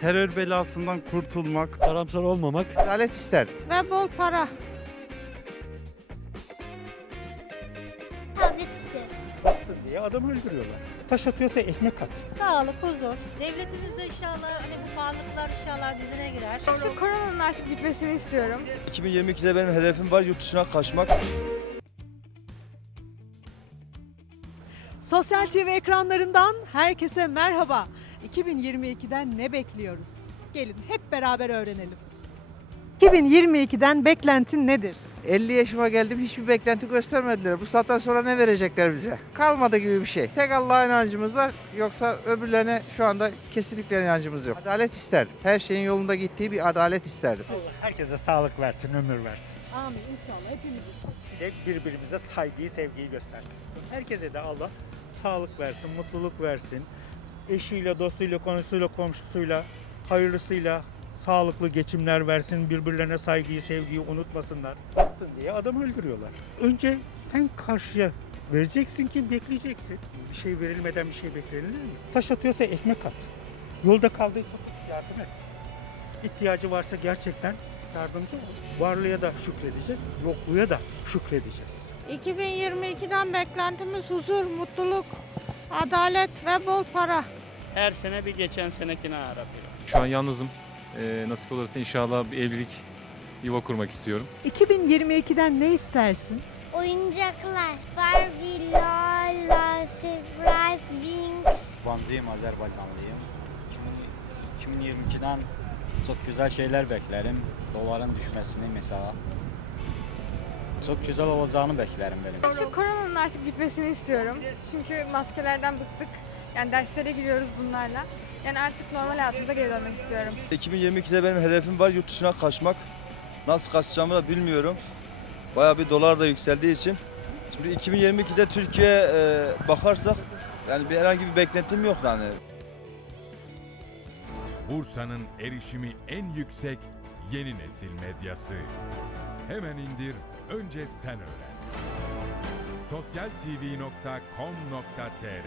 terör belasından kurtulmak, Karamsar olmamak. Adalet isterdim. Ve bol para. Tablet isterim. diye adam öldürüyorlar. Taş atıyorsa ekmek at. Sağlık, huzur. Devletimiz de inşallah hani bu pahalılıklar inşallah düzene girer. Şu koronanın artık bitmesini istiyorum. 2022'de benim hedefim var yurt dışına kaçmak. Sosyal TV ekranlarından herkese merhaba. 2022'den ne bekliyoruz? Gelin hep beraber öğrenelim. 2022'den beklentin nedir? 50 yaşıma geldim hiçbir beklenti göstermediler. Bu saatten sonra ne verecekler bize? Kalmadı gibi bir şey. Tek Allah'a inancımız var yoksa öbürlerine şu anda kesinlikle inancımız yok. Adalet isterdim. Her şeyin yolunda gittiği bir adalet isterdim. Allah herkese sağlık versin, ömür versin. Amin inşallah hepimiz için. De birbirimize saygıyı, sevgiyi göstersin. Herkese de Allah sağlık versin, mutluluk versin. Eşiyle, dostuyla, konusuyla, komşusuyla, hayırlısıyla sağlıklı geçimler versin. Birbirlerine saygıyı, sevgiyi unutmasınlar. Diye adam öldürüyorlar. Önce sen karşıya vereceksin ki bekleyeceksin. Bir şey verilmeden bir şey beklenir mi? Taş atıyorsa ekmek at. Yolda kaldıysa yardım et. İhtiyacı varsa gerçekten yardımcı ol. Varlığa da şükredeceğiz, yokluğa da şükredeceğiz. 2022'den beklentimiz huzur, mutluluk, adalet ve bol para. Her sene bir geçen senekine aratıyor. Şu an yalnızım. Ee, nasip olursa inşallah bir evlilik yuva kurmak istiyorum. 2022'den ne istersin? Oyuncaklar. Barbie, Lola, Surprise, Wings. Bancıyım, Azerbaycanlıyım. 2022'den çok güzel şeyler beklerim. Doların düşmesini mesela. Çok güzel olacağını beklerim benim. Şu koronanın artık bitmesini istiyorum. Çünkü maskelerden bıktık. Yani derslere giriyoruz bunlarla. Yani artık normal hayatımıza geri dönmek istiyorum. 2022'de benim hedefim var yurt dışına kaçmak. Nasıl kaçacağımı da bilmiyorum. Bayağı bir dolar da yükseldiği için. Şimdi 2022'de Türkiye e, bakarsak yani bir herhangi bir beklentim yok yani. Bursa'nın erişimi en yüksek yeni nesil medyası. Hemen indir, önce sen öğren. sosyaltv.com.tr